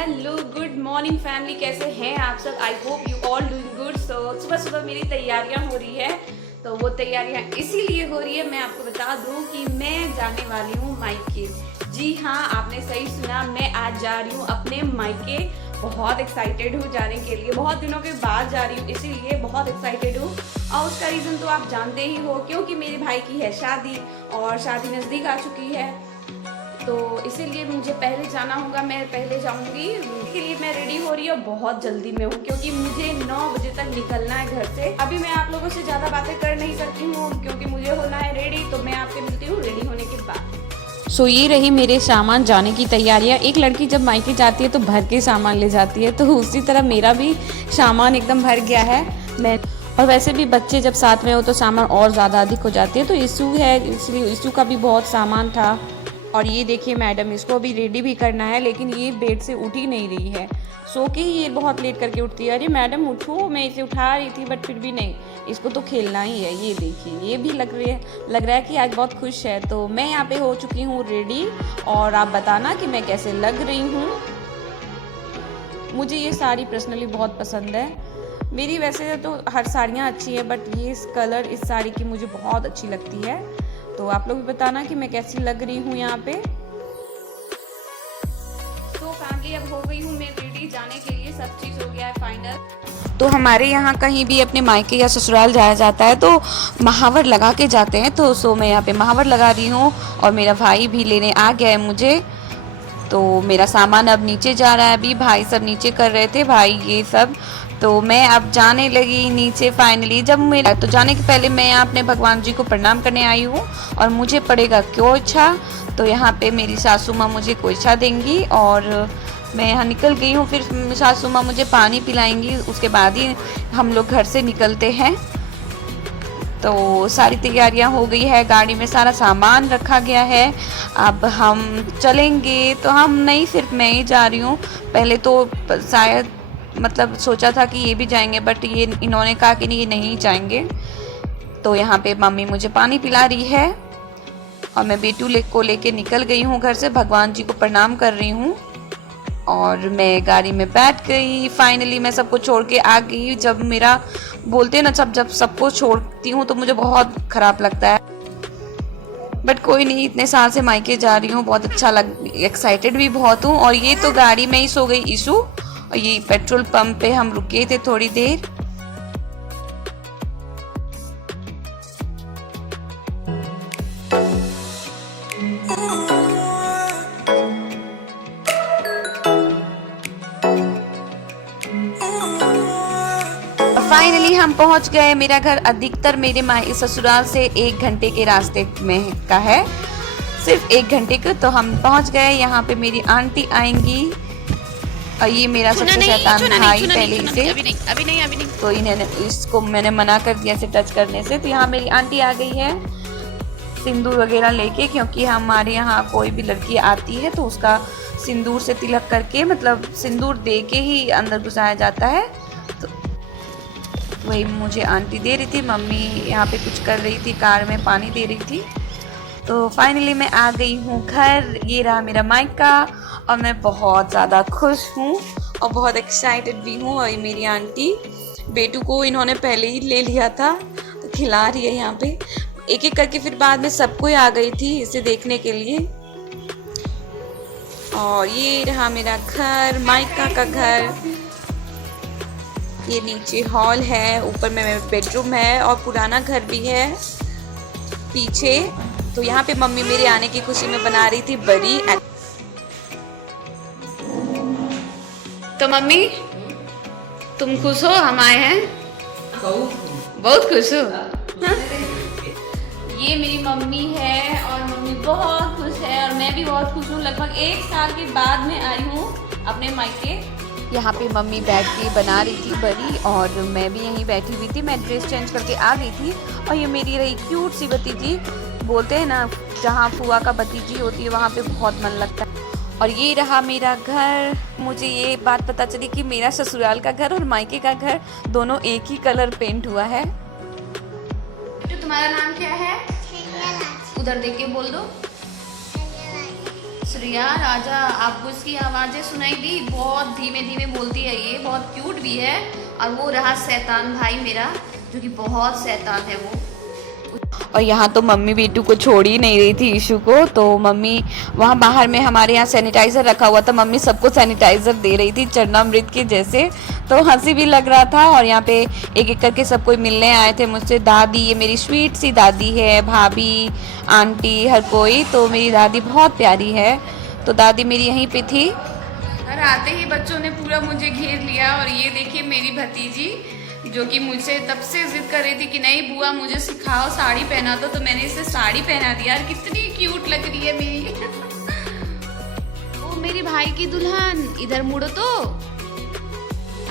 Hello good morning family, कैसे हैं आप सब। I hope you all doing good. So सुबह सुबह मेरी तैयारियां हो रही है, तो वो तैयारियां इसीलिए हो रही है, मैं आपको बता दूं कि मैं जाने वाली हूँ मायके। जी हाँ, आपने सही सुना, मैं आज जा रही हूँ अपने मायके। बहुत एक्साइटेड हूँ जाने के लिए, बहुत दिनों के बाद जा रही हूँ, इसीलिए बहुत एक्साइटेड हूँ। और उसका रीज़न तो आप जानते ही हो, क्योंकि मेरे भाई की है शादी और शादी नज़दीक आ चुकी है, तो इसीलिए मुझे पहले जाना होगा। मैं पहले जाऊंगी, इसके लिए मैं रेडी हो रही हूँ, बहुत जल्दी में हूँ क्योंकि मुझे 9 बजे तक निकलना है घर से। अभी मैं आप लोगों से ज़्यादा बातें कर नहीं सकती हूँ क्योंकि मुझे होना है रेडी, तो मैं आपसे मिलती हूँ रेडी होने के बाद। सो ये रही मेरे सामान जाने की तैयारियाँ। एक लड़की जब मायके जाती है तो भर के सामान ले जाती है, तो उसी तरह मेरा भी सामान एकदम भर गया है। मैं और वैसे भी बच्चे जब साथ में हो तो सामान और ज़्यादा अधिक हो जाती है, तो इशू है, इसलिए इशू का भी बहुत सामान था। और ये देखिए मैडम, इसको अभी रेडी भी करना है, लेकिन ये बेड से उठ ही नहीं रही है। सो के ही ये बहुत लेट करके उठती है। अरे मैडम उठो, मैं इसे उठा रही थी बट फिर भी नहीं, इसको तो खेलना ही है। ये देखिए, ये भी लग रहा है कि आज बहुत खुश है। तो मैं यहाँ पे हो चुकी हूँ रेडी, और आप बताना कि मैं कैसे लग रही हूँ। मुझे ये साड़ी पर्सनली बहुत पसंद है। मेरी वैसे तो हर साड़ियाँ अच्छी है, बट ये कलर इस साड़ी की मुझे बहुत अच्छी लगती है। तो आप लोग भी बताना कि मैं कैसी लग रही हूँ यहाँ पे। तो फैमिली, अब हो गई हूँ मैं रेडी जाने के लिए, सब चीज़ हो गया है फाइनल। तो हमारे यहाँ कहीं भी अपने मायके या ससुराल जाया जाता है तो महावर लगा के जाते हैं। तो सो मैं यहाँ पे महावर लगा रही हूँ, और मेरा भाई भी लेने आ गया है मुझे। तो मेरा सामान अब नीचे जा रहा है, अभी भाई सब नीचे कर रहे थे, भाई ये सब। तो मैं अब जाने लगी नीचे फाइनली। जब मेरा तो जाने के पहले मैं यहाँ अपने भगवान जी को प्रणाम करने आई हूँ, और मुझे पड़ेगा क्यों इच्छा। तो यहाँ पे मेरी सासू माँ मुझे कोई इच्छा देंगी, और मैं यहाँ निकल गई हूँ। फिर सासू माँ मुझे पानी पिलाएंगी, उसके बाद ही हम लोग घर से निकलते हैं। तो सारी तैयारियां हो गई है, गाड़ी में सारा सामान रखा गया है। अब हम चलेंगे, तो हम नहीं, सिर्फ मैं ही जा रही हूँ। पहले तो शायद मतलब सोचा था कि ये भी जाएंगे, बट ये इन्होंने कहा कि नहीं, ये नहीं जाएंगे। तो यहाँ पे मम्मी मुझे पानी पिला रही है, और मैं बेटू को लेके निकल गई हूँ घर से। भगवान जी को प्रणाम कर रही हूँ, और मैं गाड़ी में बैठ गई। फाइनली मैं सबको छोड़ के आ गई। जब मेरा बोलते हैं ना, जब सबको छोड़ती हूँ तो मुझे बहुत ख़राब लगता है, बट कोई नहीं, इतने साल से मायके जा रही हूँ, बहुत अच्छा एक्साइटेड भी बहुत हूँ। और ये तो गाड़ी में ही सो गई ईशू, और ये पेट्रोल पंप पे हम रुके थे थोड़ी देर। फाइनली हम पहुंच गए। मेरा घर अधिकतर मेरे माँ ससुराल से 1 घंटे के रास्ते में का है, सिर्फ 1 घंटे का। तो हम पहुंच गए। यहाँ पे मेरी आंटी आएंगी, और ये मेरा सबसे शैतान भाई पहले से, अभी नहीं। तो इन्हें, इसको मैंने मना कर दिया इसे टच करने से। तो यहाँ मेरी आंटी आ गई है सिंदूर वगैरह लेके, क्योंकि हमारे यहाँ कोई भी लड़की आती है तो उसका सिंदूर से तिलक करके, मतलब सिंदूर दे के ही अंदर घुसाया जाता है। तो वही मुझे आंटी दे रही थी। मम्मी यहाँ पे कुछ कर रही थी, कार में पानी दे रही थी। तो फाइनली मैं आ गई हूँ घर। ये रहा मेरा मायका, और मैं बहुत ज़्यादा खुश हूँ और बहुत एक्साइटेड भी हूँ। और मेरी आंटी, बेटू को इन्होंने पहले ही ले लिया था, तो खिला रही है यहाँ पे एक एक करके। फिर बाद में सबको आ गई थी इसे देखने के लिए। और ये रहा मेरा घर, मायका का घर। ये नीचे हॉल है, ऊपर में मेरा बेडरूम है, और पुराना घर भी है पीछे। तो यहाँ पे मम्मी मेरे आने की खुशी में बना रही थी बड़ी। तो मम्मी, तुम खुश हो हम आए हैं? बहुत खुश हो? हाँ? ये मेरी मम्मी है, और मम्मी बहुत खुश है, और मैं भी बहुत खुश हूँ। लगभग 1 साल के बाद मैं आई हूँ अपने मायके। यहाँ पे मम्मी बैठ के बना रही थी बड़ी, और मैं भी यहीं बैठी हुई थी। मैं ड्रेस चेंज करके आ गई थी, और ये मेरी रही क्यूट सी भतीजी। बोलते हैं ना, जहाँ फुआ का भतीजी होती है वहाँ पे बहुत मन लगता है। और ये रहा मेरा घर। मुझे ये बात पता चली कि मेरा ससुराल का घर और मायके का घर दोनों एक ही कलर पेंट हुआ है। तो तुम्हारा नाम क्या है? उधर देख के बोल दो। श्रेया राजा, आपको इसकी आवाज़ें सुनाई दी? बहुत धीमे धीमे बोलती है ये, बहुत क्यूट भी है। और वो रहा शैतान भाई मेरा, जो कि बहुत शैतान है वो। और यहाँ तो मम्मी बीटू को छोड़ ही नहीं रही थी, ईशु को। तो मम्मी वहाँ बाहर में हमारे यहाँ सैनिटाइज़र रखा हुआ था, मम्मी सबको सैनिटाइज़र दे रही थी चरणामृत के जैसे। तो हंसी भी लग रहा था। और यहाँ पे एक एक करके सब कोई मिलने आए थे मुझसे। दादी, ये मेरी स्वीट सी दादी है, भाभी, आंटी, हर कोई। तो मेरी दादी बहुत प्यारी है। तो दादी मेरी यहीं पे थी। घर आते ही बच्चों ने पूरा मुझे घेर लिया। और ये देखिए मेरी भतीजी, जो कि मुझसे तब से जिद कर रही थी कि नहीं बुआ मुझे सिखाओ, साड़ी पहना दो। तो मैंने इसे साड़ी पहना दिया। यार कितनी क्यूट लग रही है मेरी। ओ मेरी भाई की दुल्हन, इधर मुड़ो तो।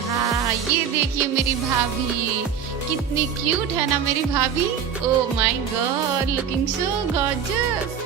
हाँ ये देखिए मेरी भाभी, कितनी क्यूट है ना मेरी भाभी। Oh my God, looking so gorgeous.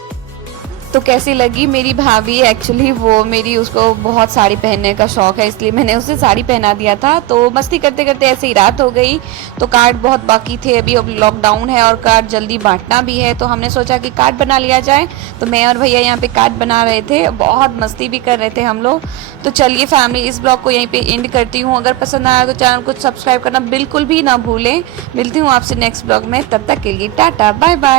तो कैसी लगी मेरी भाभी? एक्चुअली वो मेरी, उसको बहुत साड़ी पहनने का शौक है, इसलिए मैंने उसे साड़ी पहना दिया था। तो मस्ती करते करते ऐसे ही रात हो गई। तो कार्ड बहुत बाकी थे अभी, अब लॉकडाउन है और कार्ड जल्दी बांटना भी है। तो हमने सोचा कि कार्ड बना लिया जाए। तो मैं और भैया यहाँ पे कार्ड बना रहे थे, बहुत मस्ती भी कर रहे थे हम लोग। तो चलिए फैमिली, इस ब्लॉग को यहीं पे एंड करती हूँ। अगर पसंद आया तो चैनल को सब्सक्राइब करना बिल्कुल भी ना भूलें। मिलती हूँ आपसे नेक्स्ट ब्लॉग में, तब तक के लिए टाटा बाय बाय।